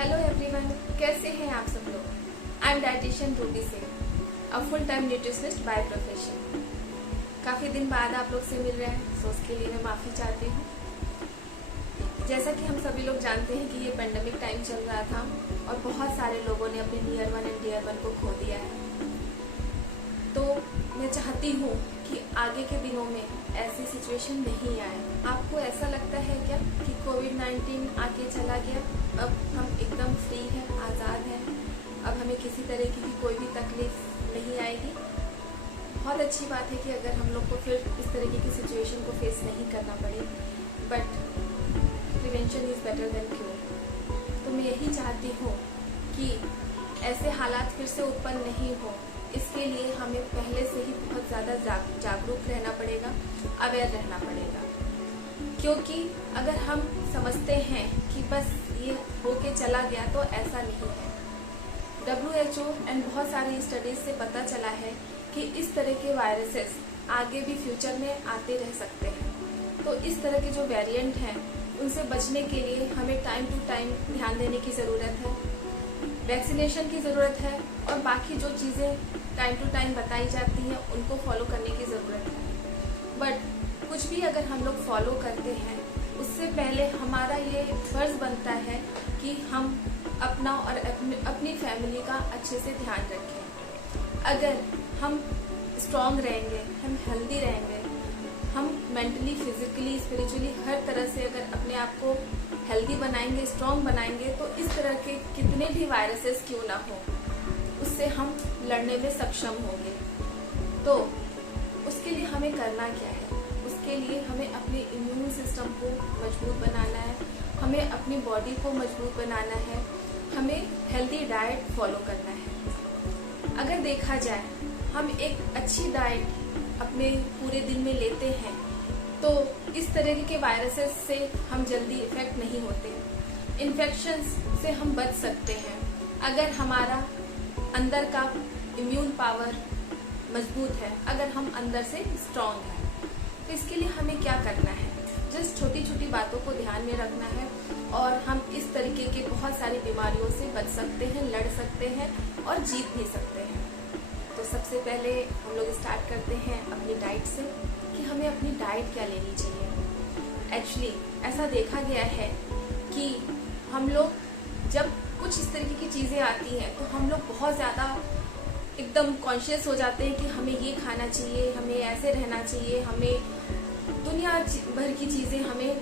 Hello everyone, कैसे हैं आप सब लोग। I am dietitian Ruby Singh, a full time nutritionist by profession. काफ़ी दिन बाद आप लोग से मिल रहे हैं, सो उसके लिए मैं माफ़ी चाहती हूँ। जैसा कि हम सभी लोग जानते हैं कि ये पेंडेमिक टाइम चल रहा था और बहुत सारे लोगों ने अपने near one and dear one को खो दिया है। तो मैं चाहती हूँ कि आगे के दिनों में ऐसी सिचुएशन नहीं आए। आपको ऐसा लगता है क्या कि कोविड-19 आके चला गया, अब हम एकदम फ्री हैं, आज़ाद हैं, अब हमें किसी तरह की कोई भी तकलीफ नहीं आएगी? बहुत अच्छी बात है कि अगर हम लोग को फिर इस तरीके की सिचुएशन को फेस नहीं करना पड़े, but prevention is better than cure. तो मैं यही चाहती हूँ कि ऐसे हालात फिर से उत्पन्न नहीं हो। इसके लिए हमें पहले से ही बहुत ज़्यादा जागरूक रहना पड़ेगा, अवेयर रहना पड़ेगा। क्योंकि अगर हम समझते हैं कि बस ये होके चला गया, तो ऐसा नहीं है। WHO एंड बहुत सारी स्टडीज से पता चला है कि इस तरह के वायरसेस आगे भी फ्यूचर में आते रह सकते हैं। तो इस तरह के जो वेरिएंट हैं, उनसे बचने के लिए हमें टाइम टू टाइम ध्यान देने की ज़रूरत है, वैक्सीनेशन की ज़रूरत है, और बाकी जो चीज़ें टाइम टू टाइम बताई जाती हैं उनको फॉलो करने की ज़रूरत है। बट कुछ भी अगर हम लोग फॉलो करते हैं, उससे पहले हमारा ये फर्ज बनता है कि हम अपना और अपनी फैमिली का अच्छे से ध्यान रखें। अगर हम स्ट्रॉन्ग रहेंगे, हम हेल्दी रहेंगे, हम मेंटली, फिजिकली, स्पिरिचुअली हर तरह से अगर अपने आप को हेल्दी बनाएंगे, स्ट्रॉन्ग बनाएंगे, तो इस तरह के कितने भी वायरसेस क्यों ना हो, उससे हम लड़ने में सक्षम होंगे। तो उसके लिए हमें करना क्या है? उसके लिए हमें अपने इम्यून सिस्टम को मजबूत बनाना है, हमें अपनी बॉडी को मजबूत बनाना है, हमें हेल्दी डाइट फॉलो करना है। अगर देखा जाए, हम एक अच्छी डाइट अपने पूरे दिन में लेते हैं, तो इस तरह के वायरसेस से हम जल्दी इफेक्ट नहीं होते, इन्फेक्शंस से हम बच सकते हैं अगर हमारा अंदर का इम्यून पावर मजबूत है, अगर हम अंदर से स्ट्रॉन्ग हैं। तो इसके लिए हमें क्या करना है? जस्ट छोटी छोटी बातों को ध्यान में रखना है और हम इस तरीके के बहुत सारी बीमारियों से बच सकते हैं, लड़ सकते हैं और जीत भी सकते हैं। तो सबसे पहले हम लोग स्टार्ट करते हैं अपनी डाइट से कि हमें अपनी डाइट क्या लेनी चाहिए। एक्चुअली ऐसा देखा गया है कि हम लोग जब कुछ इस तरीके की चीज़ें आती हैं, तो हम लोग बहुत ज़्यादा एकदम कॉन्शियस हो जाते हैं कि हमें ये खाना चाहिए, हमें ऐसे रहना चाहिए, हमें दुनिया भर की चीज़ें हमें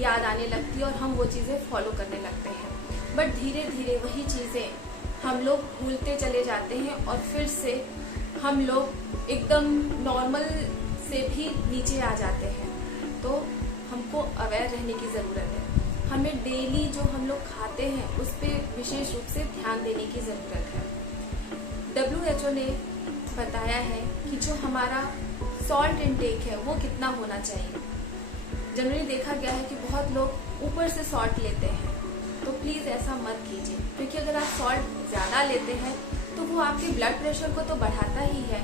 याद आने लगती है और हम वो चीज़ें फॉलो करने लगते हैं। बट धीरे धीरे वही चीज़ें हम लोग भूलते चले जाते हैं और फिर से हम लोग एकदम नॉर्मल से भी नीचे आ जाते हैं। तो हमको अवेयर रहने की ज़रूरत है। हमें डेली जो हम लोग खाते हैं उस पर विशेष रूप से ध्यान देने की ज़रूरत है। WHO ने बताया है कि जो हमारा सॉल्ट इनटेक है वो कितना होना चाहिए। जनरली देखा गया है कि बहुत लोग ऊपर से सॉल्ट लेते हैं, तो प्लीज़ ऐसा मत कीजिए, क्योंकि अगर आप सॉल्ट ज़्यादा लेते हैं तो वो आपके ब्लड प्रेशर को तो बढ़ाता ही है,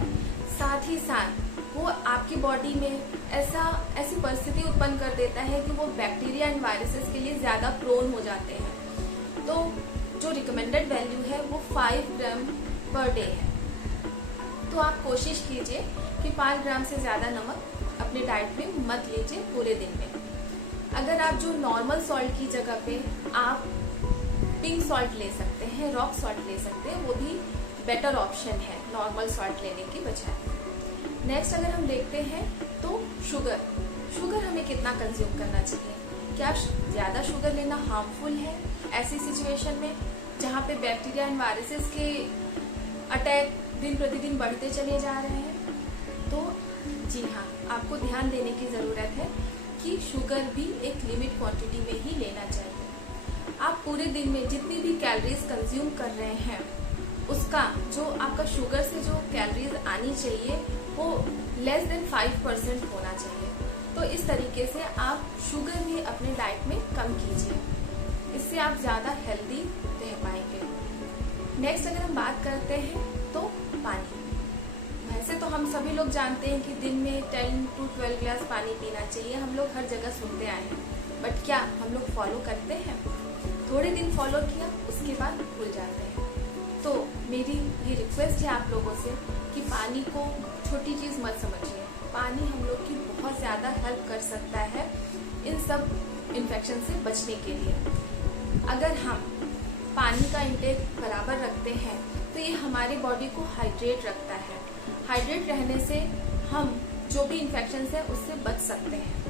साथ ही साथ वो आपकी बॉडी में ऐसी परिस्थिति उत्पन्न कर देता है कि वो बैक्टीरिया एंड वायरसेस के लिए ज़्यादा प्रोन हो जाते हैं। तो जो रिकमेंडेड वैल्यू है वो 5 ग्राम पर डे है। तो आप कोशिश कीजिए कि 5 ग्राम से ज़्यादा नमक अपने डाइट में मत लीजिए पूरे दिन में। अगर आप जो नॉर्मल सॉल्ट की जगह पे आप पिंक सॉल्ट ले सकते हैं, रॉक सॉल्ट ले सकते हैं, वो भी बेटर ऑप्शन है नॉर्मल सॉल्ट लेने की बजाय। नेक्स्ट अगर हम देखते हैं तो शुगर हमें कितना कंज्यूम करना चाहिए? क्या ज़्यादा शुगर लेना हार्मफुल है ऐसी सिचुएशन में जहाँ पे बैक्टीरिया एंड वायरसेस के अटैक दिन प्रतिदिन बढ़ते चले जा रहे हैं? तो जी हाँ, आपको ध्यान देने की ज़रूरत है कि शुगर भी एक लिमिट क्वांटिटी में ही लेना चाहिए। आप पूरे दिन में जितनी भी कैलोरीज कंज्यूम कर रहे हैं, उसका जो आपका शुगर से जो कैलोरीज आनी चाहिए वो लेस देन 5% होना चाहिए। तो इस तरीके से आप शुगर भी अपने डाइट में कम कीजिए, इससे आप ज़्यादा हेल्दी रह पाएंगे। नेक्स्ट अगर हम बात करते हैं तो पानी। वैसे तो हम सभी लोग जानते हैं कि दिन में 10 to 12 ग्लास पानी पीना चाहिए, हम लोग हर जगह सुनते आए हैं, बट क्या हम लोग फॉलो करते हैं? तो थोड़े दिन फॉलो किया, उसके बाद भूल जाते हैं। तो मेरी ये रिक्वेस्ट है आप लोगों से कि पानी को छोटी चीज़ मत समझिए। पानी हम लोग की बहुत ज़्यादा हेल्प कर सकता है इन सब इन्फेक्शन से बचने के लिए। अगर हम पानी का इंटेक बराबर रखते हैं तो ये हमारी बॉडी को हाइड्रेट रखता है। हाइड्रेट रहने से हम जो भी इन्फेक्शन है उससे बच सकते हैं।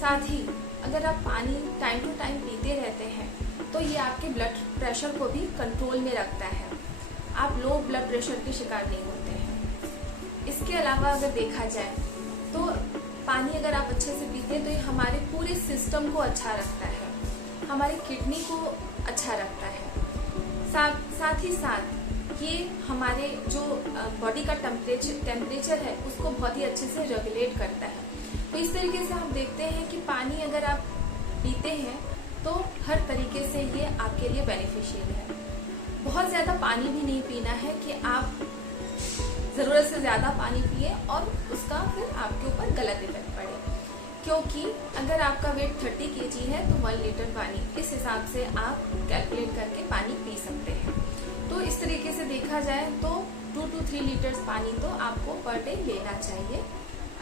साथ ही अगर आप पानी टाइम टू टाइम पीते रहते हैं तो ये आपके ब्लड प्रेशर को भी कंट्रोल में रखता है। आप लो ब्लड प्रेशर के शिकार नहीं होते हैं। इसके अलावा अगर देखा जाए तो पानी अगर आप अच्छे से पीते हैं तो ये हमारे पूरे सिस्टम को अच्छा रखता है, हमारी किडनी को अच्छा रखता है। साथ ही साथ ये हमारे जो बॉडी का टेम्परेचर है उसको बहुत ही अच्छे से रेगुलेट करता है। तो इस तरीके से आप देखते हैं कि पानी अगर आप पीते हैं तो हर तरीके से ये आपके लिए बेनिफिशियल है। बहुत ज़्यादा पानी भी नहीं पीना है कि आप ज़रूरत से ज़्यादा पानी पिए और उसका फिर आपके ऊपर गलत इफेक्ट पड़े। क्योंकि अगर आपका वेट 30 kg है तो 1 लीटर पानी, इस हिसाब से आप कैलकुलेट करके पानी पी सकते हैं। तो इस तरीके से देखा जाए तो 2 to 3 लीटर्स पानी तो आपको पर डे लेना चाहिए।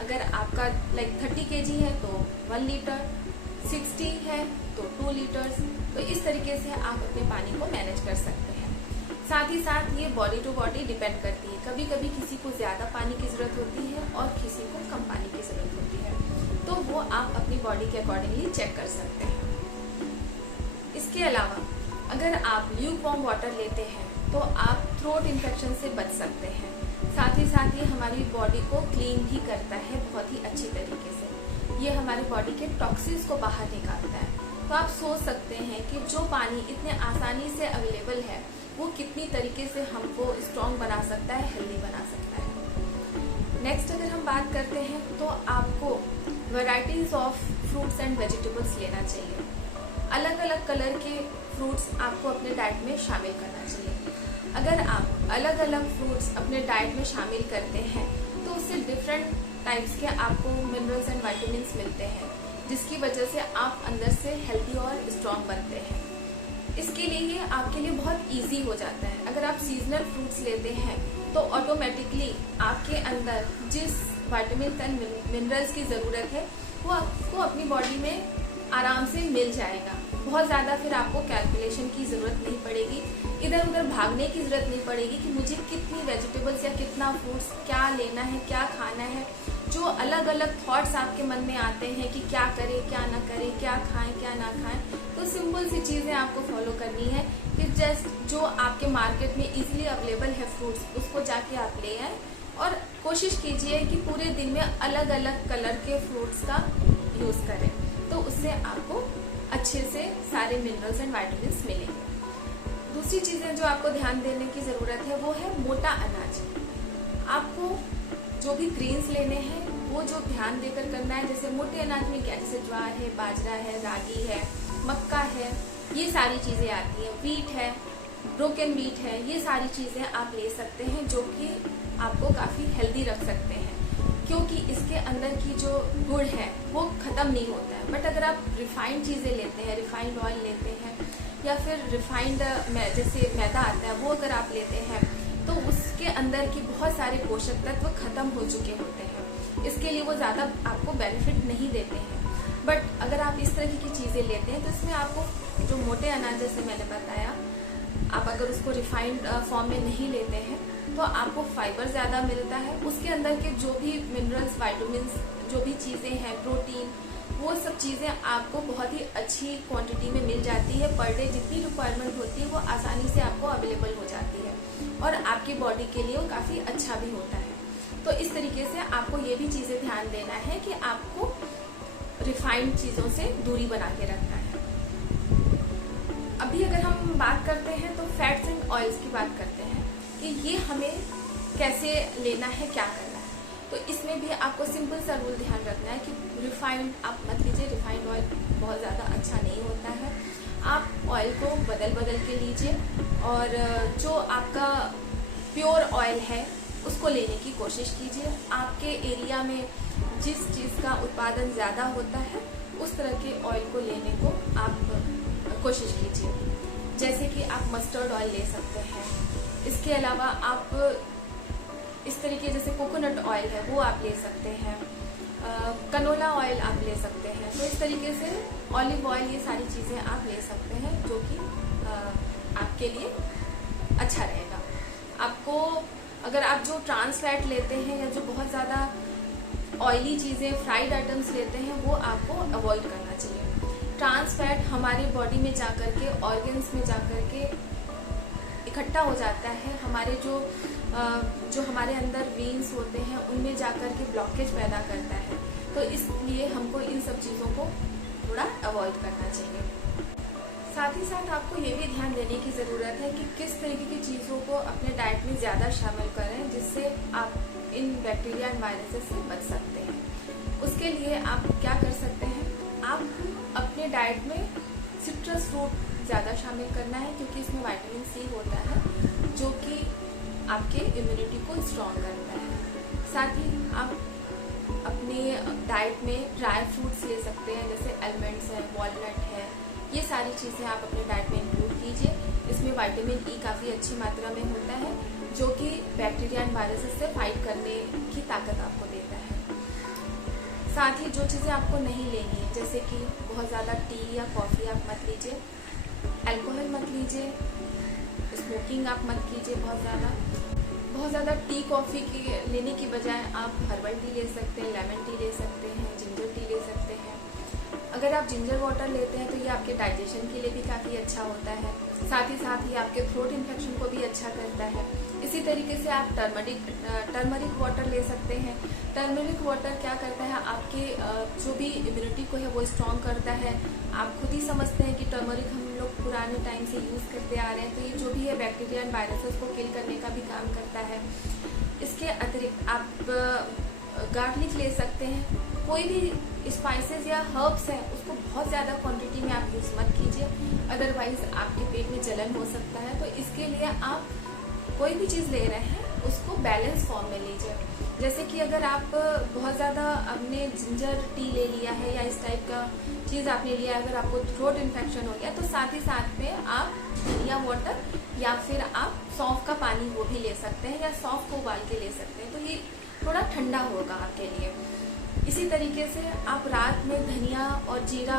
अगर आपका 30 kg है तो 1 लीटर, 60 है तो 2 लीटर्स। तो इस तरीके से आप अपने पानी को मैनेज कर सकते हैं। साथ ही साथ ये बॉडी टू बॉडी डिपेंड करती है। कभी कभी किसी को ज़्यादा पानी की ज़रूरत होती है और किसी को कम पानी की ज़रूरत होती है, तो वो आप अपनी बॉडी के अकॉर्डिंगली चेक कर सकते हैं। इसके अलावा अगर आप ल्यूक वार्म वाटर लेते हैं तो आप थ्रोट इन्फेक्शन से बच सकते हैं। साथ ही साथ ये हमारी बॉडी को क्लीन भी करता है बहुत ही अच्छी तरीके से। ये हमारी बॉडी के टॉक्सिन्स को बाहर निकालता है। तो आप सोच सकते हैं कि जो पानी इतने आसानी से अवेलेबल है वो कितनी तरीके से हमको स्ट्रॉन्ग बना सकता है, हेल्दी बना सकता है। नेक्स्ट अगर हम बात करते हैं तो आपको varieties of fruits and vegetables लेना चाहिए। अलग अलग कलर के फ्रूट्स आपको अपने डाइट में शामिल करना चाहिए। अगर आप अलग अलग फ्रूट्स अपने डाइट में शामिल करते हैं तो उससे डिफरेंट टाइप्स के आपको मिनरल्स एंड विटामिन्स मिलते हैं, जिसकी वजह से आप अंदर से हेल्दी और स्ट्रॉन्ग बनते हैं। इसके लिए ये आपके लिए बहुत इजी हो जाता है। अगर आप सीजनल फ्रूट्स लेते हैं तो ऑटोमेटिकली आपके अंदर जिस विटामिन एंड मिनरल्स की ज़रूरत है वो आपको अपनी बॉडी में आराम से मिल जाएगा। बहुत ज़्यादा फिर आपको कैलकुलेशन की ज़रूरत नहीं पड़ेगी, इधर उधर भागने की ज़रूरत नहीं पड़ेगी कि मुझे कितनी वेजिटेबल्स या कितना फ्रूट्स क्या लेना है, क्या खाना है। जो अलग अलग थॉट्स आपके मन में आते हैं कि क्या करें, क्या ना करें, क्या खाएं, क्या ना खाएं, तो सिंपल सी चीज़ें आपको फॉलो करनी है कि जस्ट जो आपके मार्केट में इजीली अवेलेबल है फ्रूट्स, उसको जाके आप ले आएँ और कोशिश कीजिए कि पूरे दिन में अलग अलग कलर के फ्रूट्स का यूज़ करें, तो उससे आपको अच्छे से सारे मिनरल्स एंड विटामिन्स मिलेंगे। दूसरी चीज़ें जो आपको ध्यान देने की ज़रूरत है वो है मोटा अनाज। आपको जो भी ग्रेन्स लेने हैं वो जो ध्यान देकर करना है, जैसे मोटे अनाज में क्या, जैसे ज्वार है, बाजरा है, रागी है, मक्का है, ये सारी चीज़ें आती हैं, व्हीट है, ब्रोकन व्हीट है, ये सारी चीज़ें आप ले सकते हैं जो कि आपको काफ़ी हेल्दी रख सकते हैं, क्योंकि इसके अंदर की जो गुड़ है वो ख़त्म नहीं होता है। बट अगर आप रिफाइंड चीज़ें लेते हैं, रिफाइंड ऑयल लेते हैं या फिर रिफाइंड जैसे मैदा आता है वो अगर आप लेते हैं तो उसके अंदर की बहुत सारे पोषक तत्व खत्म हो चुके होते हैं। इसके लिए वो ज़्यादा आपको बेनिफिट नहीं देते हैं। बट अगर आप इस तरह की चीज़ें लेते हैं तो इसमें आपको जो मोटे अनाज जैसे मैंने बताया, आप अगर उसको रिफाइंड फॉर्म में नहीं लेते हैं तो आपको फाइबर ज़्यादा मिलता है। उसके अंदर के जो भी मिनरल्स, विटामिन्स, जो भी चीज़ें हैं, प्रोटीन, वो सब चीज़ें आपको बहुत ही अच्छी क्वांटिटी में मिल जाती है। पर डे जितनी रिक्वायरमेंट होती है वो आसानी से आपको अवेलेबल हो जाती है और आपकी बॉडी के लिए वो काफ़ी अच्छा भी होता है। तो इस तरीके से आपको ये भी चीज़ें ध्यान देना है कि आपको रिफाइंड चीज़ों से दूरी बना के रखना है। अभी अगर हम बात करते हैं तो फैट्स एंड ऑयल्स की बात करते हैं कि ये हमें कैसे लेना है, क्या करना है। तो इसमें भी आपको सिंपल सा रूल ध्यान रखना है कि रिफाइंड आप मत लीजिए। रिफाइंड ऑयल बहुत ज़्यादा अच्छा नहीं होता है। आप ऑयल को बदल के लीजिए और जो आपका प्योर ऑयल है उसको लेने की कोशिश कीजिए। आपके एरिया में जिस चीज़ का उत्पादन ज़्यादा होता है उस तरह के ऑयल को लेने को आप कोशिश कीजिए। जैसे कि आप मस्टर्ड ऑयल ले सकते हैं, इसके अलावा आप इस तरीके जैसे कोकोनट ऑयल है वो आप ले सकते हैं, कनोला ऑयल आप ले सकते हैं। तो इस तरीके से ऑलिव ऑयल, ये सारी चीज़ें आप ले सकते हैं जो कि आपके लिए अच्छा रहेगा। आपको अगर आप जो ट्रांस फैट लेते हैं या जो बहुत ज़्यादा ऑयली चीज़ें, फ्राइड आइटम्स लेते हैं, वो आपको अवॉइड करना चाहिए। ट्रांस फैट हमारी बॉडी में जा कर के, ऑर्गन्स में जा कर के इकट्ठा हो जाता है। हमारे जो हमारे अंदर वेन्स होते हैं उनमें जा कर के ब्लॉकेज पैदा करता है। तो इसलिए हमको इन सब चीज़ों को थोड़ा अवॉइड करना चाहिए। साथ ही साथ आपको ये भी ध्यान देने की ज़रूरत है कि किस तरीके की चीज़ों को अपने डाइट में ज़्यादा शामिल करें जिससे आप इन बैक्टीरिया एंड वायरसेस से बच सकते हैं। उसके लिए आप क्या कर सकते हैं, आप अपने डाइट में सिट्रस फ्रूट ज़्यादा शामिल करना है क्योंकि इसमें विटामिन सी होता है जो कि आपके इम्यूनिटी को स्ट्रॉन्ग करता है। साथ ही आप अपने डाइट में ड्राई फ्रूट्स ले सकते हैं, जैसे आलमंड्स है, वॉलनट है, ये सारी चीज़ें आप अपने डाइट में इंक्लूड कीजिए। इसमें विटामिन ई काफ़ी अच्छी मात्रा में होता है जो कि बैक्टीरिया एंड वायरसेस से फाइट करने की ताकत आपको देता है। साथ ही जो चीज़ें आपको नहीं लेनी है, जैसे कि बहुत ज़्यादा टी या कॉफ़ी आप मत लीजिए, अल्कोहल मत लीजिए, स्मोकिंग आप मत कीजिए। बहुत ज़्यादा टी कॉफ़ी की लेने की बजाय आप हर्बल टी ले सकते हैं, लेमन टी ले सकते हैं, जिंजर टी ले सकते हैं। अगर आप जिंजर वाटर लेते हैं तो ये आपके डाइजेशन के लिए भी काफ़ी अच्छा होता है। साथ ही आपके थ्रोट इन्फेक्शन को भी अच्छा करता है। इसी तरीके से आप टर्मरिक वाटर ले सकते हैं। टर्मरिक वाटर क्या करता है, आपके जो भी इम्यूनिटी को है वो स्ट्रॉन्ग करता है। आप खुद ही समझते हैं कि टर्मरिक हम लोग पुराने टाइम से यूज़ करते आ रहे हैं, तो ये जो भी है बैक्टीरिया एंड वायरसेस को किल करने का भी काम करता है। इसके अतिरिक्त आप गार्लिक ले सकते हैं। कोई भी स्पाइसेस या हर्ब्स हैं उसको बहुत ज़्यादा क्वांटिटी में आप यूज़ मत कीजिए, अदरवाइज आपके पेट में जलन हो सकता है। तो इसके लिए आप कोई भी चीज़ ले रहे हैं उसको बैलेंस फॉर्म में लीजिए। जैसे कि अगर आप बहुत ज़्यादा आपने जिंजर टी ले लिया है या इस टाइप का चीज़ आपने लिया, अगर आपको थ्रोट इन्फेक्शन हो गया तो साथ ही साथ में आप धनिया वाटर या फिर आप सौंफ का पानी वो भी ले सकते हैं या सौंफ को उबाल के ले सकते हैं, तो ये थोड़ा ठंडा होगा आपके लिए। इसी तरीके से आप रात में धनिया और जीरा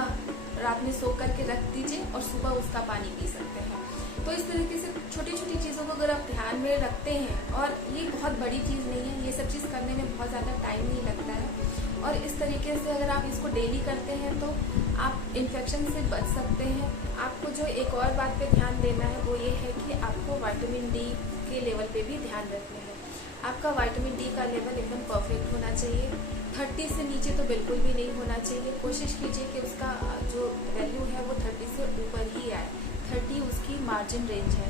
रात में सोख करके रख दीजिए और सुबह उसका पानी पी सकते हैं। तो इस तरीके से छोटी छोटी चीज़ों को अगर आप ध्यान में रखते हैं, और ये बहुत बड़ी चीज़ नहीं है, ये सब चीज़ करने में बहुत ज़्यादा टाइम नहीं लगता है, और इस तरीके से अगर आप इसको डेली करते हैं तो आप इन्फेक्शन से बच सकते हैं। आपको जो एक और बात पे ध्यान देना है वो ये है कि आपको विटामिन डी के लेवल पे भी ध्यान रखना है। आपका विटामिन डी का लेवल एकदम परफेक्ट होना चाहिए, 30 से नीचे तो बिल्कुल भी नहीं होना चाहिए। कोशिश कीजिए कि उसका जो वैल्यू है वो 30 से ऊपर ही आए, 30 उसकी मार्जिन रेंज है।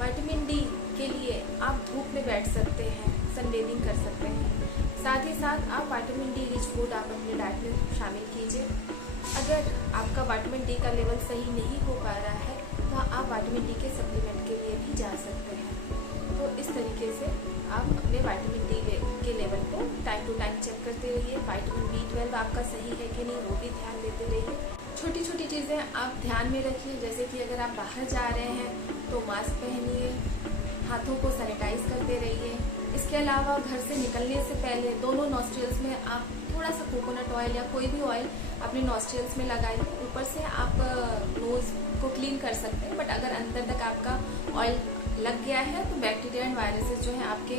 विटामिन डी के लिए आप धूप में बैठ सकते हैं, सनबेदिंग कर सकते हैं। साथ ही साथ आप विटामिन डी रिच फूड आप अपने डाइट में शामिल कीजिए। अगर आपका विटामिन डी का लेवल सही नहीं हो पा रहा है तो आप विटामिन डी के सप्लीमेंट के लिए भी जा सकते हैं। तो इस तरीके से आप अपने विटामिन डी के लेवल को टाइम टू टाइम चेक करते रहिए। विटामिन B12 आपका सही है कि नहीं वो भी ध्यान देते रहिए। छोटी छोटी चीज़ें आप ध्यान में रखिए, जैसे कि अगर आप बाहर जा रहे हैं तो मास्क पहनिए, हाथों को सैनिटाइज करते रहिए। इसके अलावा घर से निकलने से पहले दोनों नॉस्ट्रिल्स में आप थोड़ा सा कोकोनट ऑयल या कोई भी ऑयल अपने नॉस्ट्रिल्स में लगाइए। ऊपर से आप नोज़ को क्लीन कर सकते हैं, बट अगर अंदर तक आपका ऑयल लग गया है तो बैक्टीरिया एंड वायरसेस जो है आपके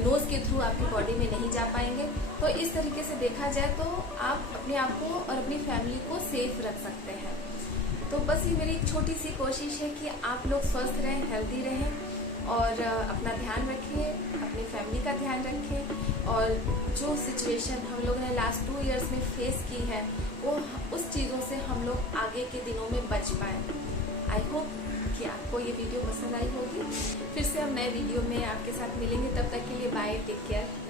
नोज़ के थ्रू आपकी बॉडी में नहीं जा पाएंगे। तो इस तरीके से देखा जाए तो आप अपने आप को और अपनी फैमिली को सेफ रख सकते हैं। तो बस ये मेरी एक छोटी सी कोशिश है कि आप लोग स्वस्थ रहें, हेल्दी रहें और अपना ध्यान रखें, अपनी फैमिली का ध्यान रखें, और जो सिचुएशन हम लोगों ने लास्ट 2 इयर्स में फेस की है वो उस चीज़ों से हम लोग आगे के दिनों में बच पाएँ। आई होप कि आपको ये वीडियो पसंद आई होगी। फिर से हम नए वीडियो में आपके साथ मिलेंगे, तब तक के लिए बाय, टेक केयर।